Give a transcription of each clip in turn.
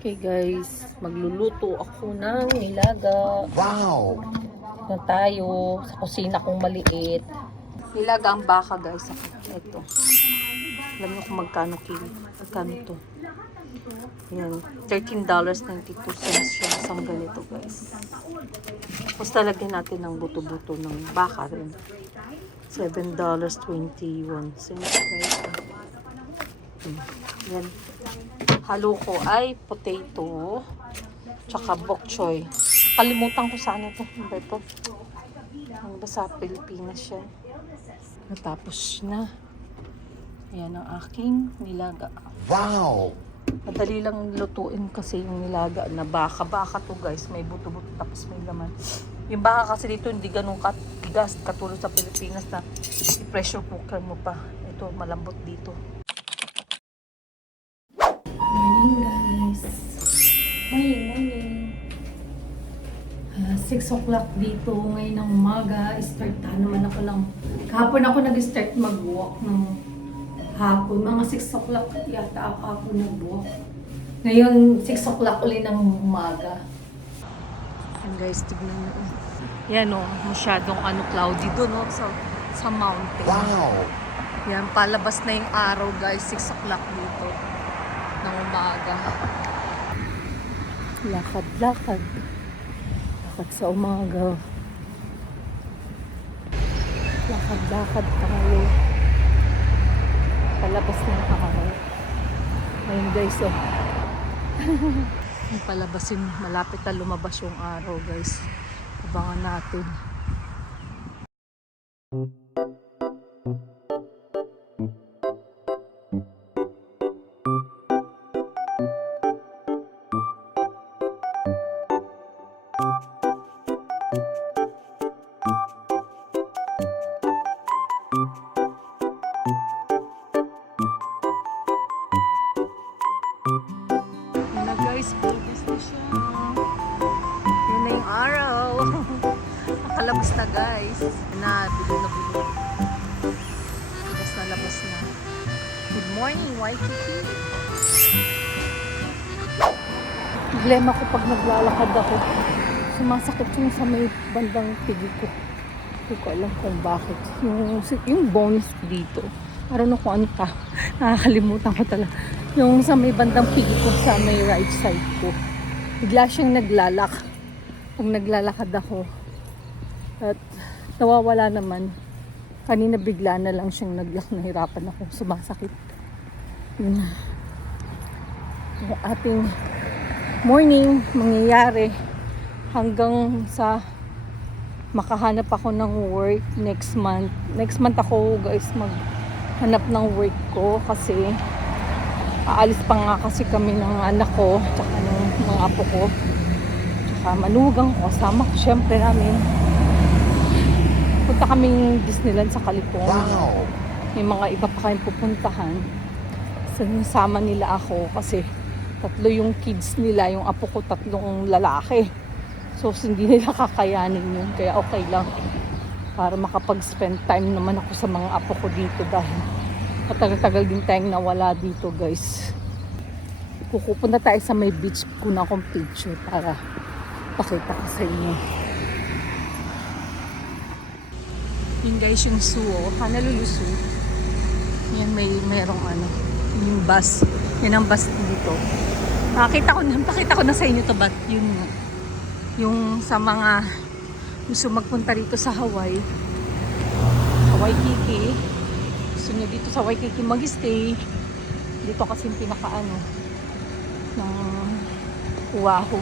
Okay guys, magluluto ako ng nilaga. Wow! Na tayo sa kusina kong maliit. Nilaga ang baka guys. Ito. Alam niyo kung magkano kilo. Magkano to? Yan. $13.92 siya. Isang ganito guys. Tapos talagyan natin ng buto-buto ng baka rin. $7.21 guys. Yan. Halo ko ay potato tsaka bok choy. Kalimutan ko sana ito. Ano ba ito? Ano ba sa Pilipinas siya? Natapos na. Ayan ang aking nilaga. Wow! Madali lang lutuin kasi yung nilaga na baka. Baka to guys. May buto-buto tapos may laman. Yung baka kasi dito hindi ganun katigas katulad sa Pilipinas na i-pressure cooker mo pa. Ito malambot dito. Morning guys. Morning. 6 o'clock dito ngayon ng umaga. Start naman ako lang. Kahapon ako nag-start mag-walk ng hapon. Mga 6 o'clock yata ako nag-walk. Ngayon 6 o'clock uli ng umaga. And guys, tignan nyo. Yan o, masyadong cloudy doon no? sa mountain. Wow! Yan, palabas na yung araw guys. 6 o'clock dito ng umaga. Lakad sa umaga. Lakad tayo. Palabas na yung araw. Ayun guys, oh. Yung palabasin, malapit na lumabas yung araw guys. Abangan natin. Bulbis na siya. Yan na yung araw. Nakalabas na guys. Bilog. Labas na. Good morning, Waikiki. Problema ko pag naglalakad ako. Sumasakit yung sa may bandang tigil ko. Hindi ko alam kung bakit. Yung bones dito. Parang kung ano pa. Nakakalimutan ko talaga. Yung sa may bandang pigi ko, sa may right side ko. Bigla siyang naglalak. Pag naglalakad ako. At nawawala naman. Kanina bigla na lang siyang naglak. Nahirapan ako. Sumasakit. Yun. Yung ating morning mangyayari hanggang sa makahanap ako ng work next month. Next month ako guys maghanap ng work ko kasi aalis pa nga kasi kami ng anak ko tsaka ng mga apo ko tsaka manugang ko kasama ko syempre namin punta kaming Disneyland sa California. Wow. May mga iba pa kayong pupuntahan sama nila ako kasi 3 yung kids nila, yung apo ko 3 lalaki so hindi nila kakayanin yun kaya okay lang para makapag-spend time naman ako sa mga apo ko dito dahil matagal-tagal din tayong nawala dito guys. Pupunta tayo sa may beach. Kuna akong picture para pakita ko sa inyo. Yun guys yung zoo. Honolulu Zoo. Yan merong yung bus. Yan ang bus dito. Pakita ko na sa inyo to but yun yung sa mga gusto magpunta rito sa Hawaii. Waikiki. Gusto nyo dito sa Waikiki mag-stay dito kasi yung pinakaano ng Oahu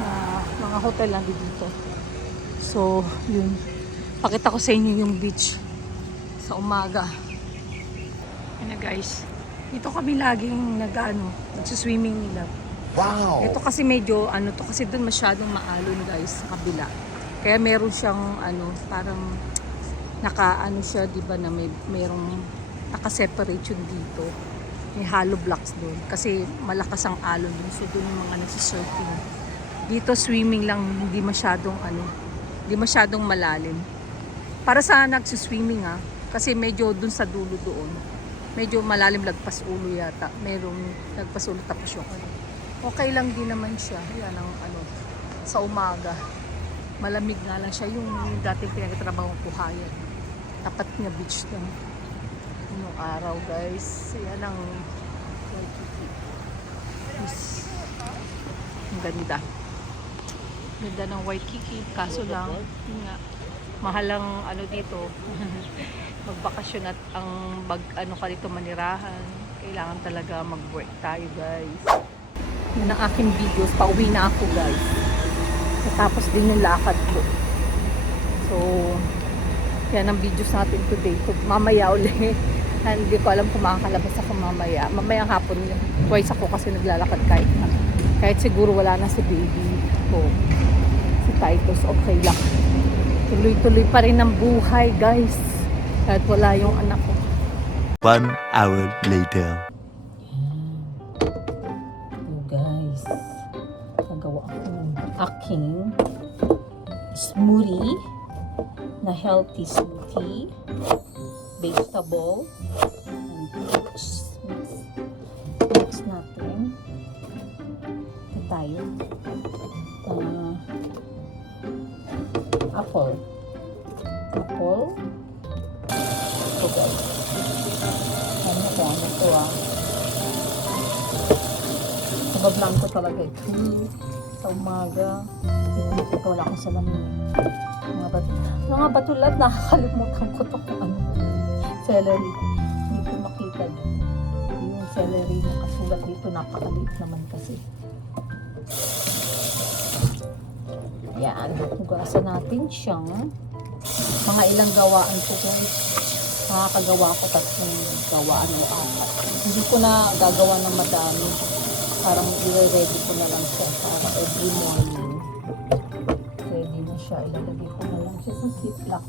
na mga hotel lang dito so yun pakita ko sa inyo yung beach sa umaga yun na guys dito kami laging nagsiswimming nila. Wow! Ito kasi medyo to kasi dun masyadong maalon guys sa kabila kaya meron siyang parang siya, di ba, na merong naka-separate yun dito. May hollow blocks doon. Kasi malakas ang alon doon. So, doon yung mga nasa-surfing. Dito, swimming lang, hindi masyadong malalim. Para sa nagsiswimming kasi medyo doon sa dulo doon. Medyo malalim lagpas ulo yata. Merong lagpas ulo tapos yung Okay lang din naman siya. Yan ang ano, sa umaga. Malamig nga lang siya. Yung dating pinagtatrabaho ko Hayan. Tapat niya beach lang. Yung araw guys. Yan ang Waikiki. Yes. Ang ganda. Ganda ng Waikiki. Kaso lang, yun nga, mahal ang ano dito. Magbakasyon at ang ano ka dito manirahan. Kailangan talaga mag-work tayo guys. Yun ang aking videos. Pauwi na ako guys. Tapos din yung lakad ko. So, yan ang videos natin today. So, mamaya ulit. Hindi ko alam kung makakalabas ako mamaya. Mamaya hapon yun. Twice ako kasi naglalakad kahit siguro wala na si baby ko. Si Titus, okay lang. Tuloy-tuloy pa rin ang buhay guys. Kahit wala yung anak ko. 1 hour later. Guys, nagawa ako ng aking smoothie na healthy smoothie, vegetable, and fruits. Mix natin. Ito tayo. Apple. Ito guys. Ano to Bablang ko talaga ito sa umaga. Ito wala akong salamin. Mga batulat, nakakalimutan ko ito kung ano. Celery. Hindi ko makita yung celery na kasulat dito. Napakaliit naman kasi. Ayan. Hugasan natin siyang mga ilang gawaan ko kung nakakagawa ko tatlong gawaan o apat. Hindi ko na gagawa ng madami. Parang i-ready ko na lang siya para every morning. Ready na siya. Ilalagay ko na lang siya sa ziplock.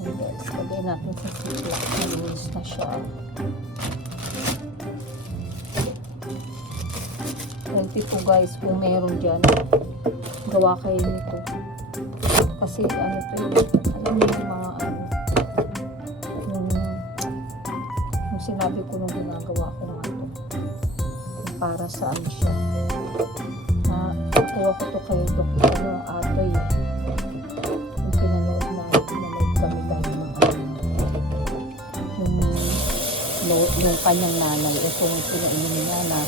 And guys, lagay natin sa ziplock. Release na siya. Healthy po guys, kung meron dyan, gawa kayo nito. Kasi ano to yun, alam niyo yung mga ano, yung sinabi ko nung ginagawa ko na ito. Para saan siya. Nakuha ko to kay Dr. Atoy. Yung pinanood kami tayo ng yung kanyang nanay. Itong pinainom niya na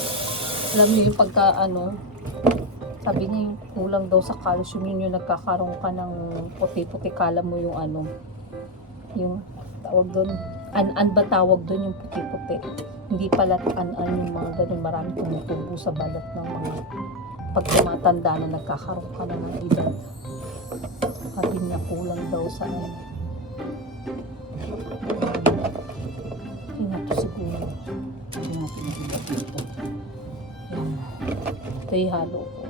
alam niyo yung pagka sabi niya yung kulang daw sa calcium yun yung nagkakaroon ka ng puti-puti, kala mo yung yung tawag doon an ba tawag doon yung puti-puti, hindi pala yung mga ganun, marami tumutubo sa balat ng mga pag tumatanda na nagkakaroon ka na ng edad. Sabi niya kulang daw sa hindi na to siguro, hindi natin nagigab dito. Ito ihalo ko.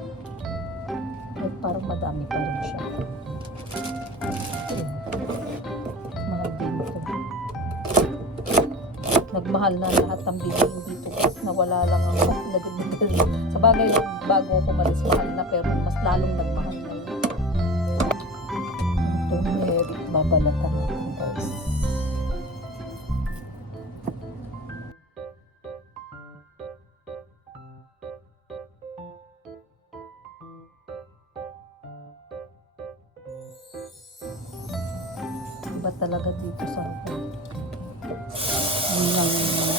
At parang madami pa rin siya. Mahal din ito. Nagmahal na lahat ng bilhin dito. Nawala lang ang nagbibil. Sa bagay, bago ako malis, mahal na, pero mas lalong nagmahal na yun. Ito, merit. Babalatan natin guys. Iba talaga dito sa yun lang yung mga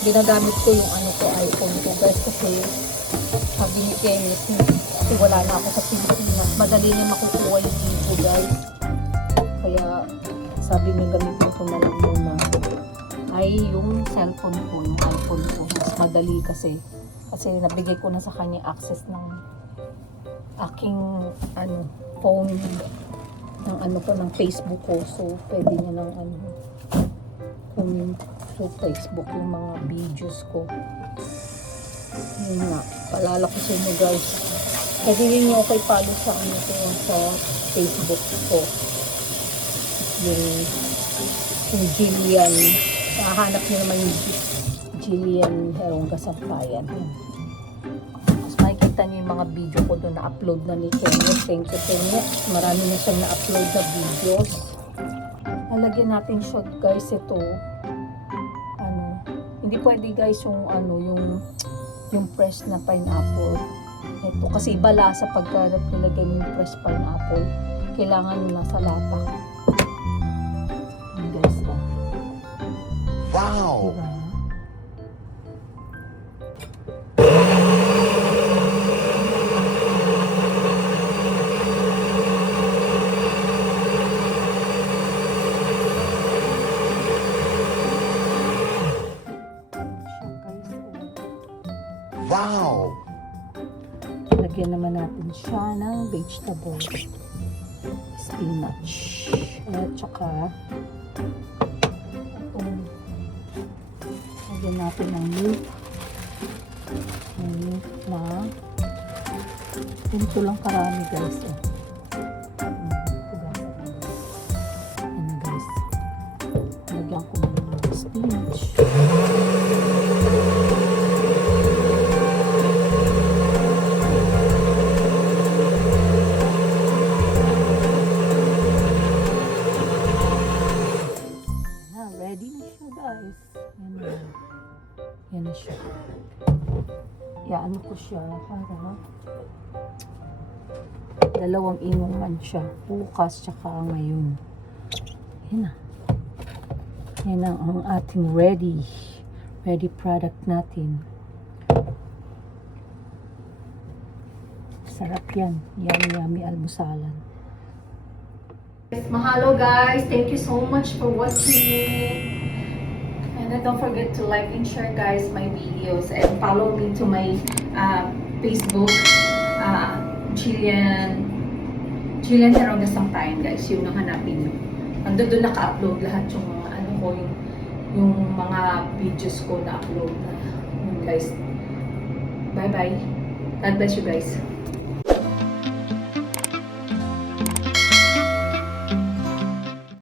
ginagamit ko yung iPhone ko guys, kasi sabi ni Kenneth kasi wala na ako sa Pilipinas, madali niya makukuha yung info guys, kaya sabi niya gamitin ko na lang muna ay yung cellphone ko, yung iPhone ko, mas madali kasi nabigay ko na sa kanya access ng aking phone ng Facebook ko, so pwede niya ng sa Facebook yung mga videos ko. Yun nga, paalala ko sa inyo guys, pwede rin nyo okay follow sa sa Facebook ko. yung Jillian. Hahanap niyo naman yung Jillian Herong Gasampayan. Tapos makikita niyo yung mga video ko doon na upload na ni Kenneth. Thank you, Kenneth. Marami na siyang na-upload na videos. Lalagyan natin siya guys ito. Hindi pwede guys yung fresh na pineapple. Ito kasi iba lasa pagka nilagay mo yung fresh pineapple. Kailangan yung nasa lata. Yun guys. Wow. Diba? Wow. Lagyan naman natin siya ng vegetable. Spinach. At saka itong lagyan natin ng milk. Ng milk na ito lang karami guys. Ayan guys. Lagyan ko ng spinach. Yan na siya. Ano ko siya para dalawang inuman siya. Bukas tsaka ngayon. Yan na. Yan ang ating ready product natin. Sarap yan. Yummy almusalan. Mahalo guys. Thank you so much for watching. And don't forget to like and share guys my videos and follow me to my Facebook Jillian Herong Gasampayan guys, yung hanapin nyo. Doon naka-upload lahat yung yung mga videos ko na upload na. Guys, bye bye. God bless you guys.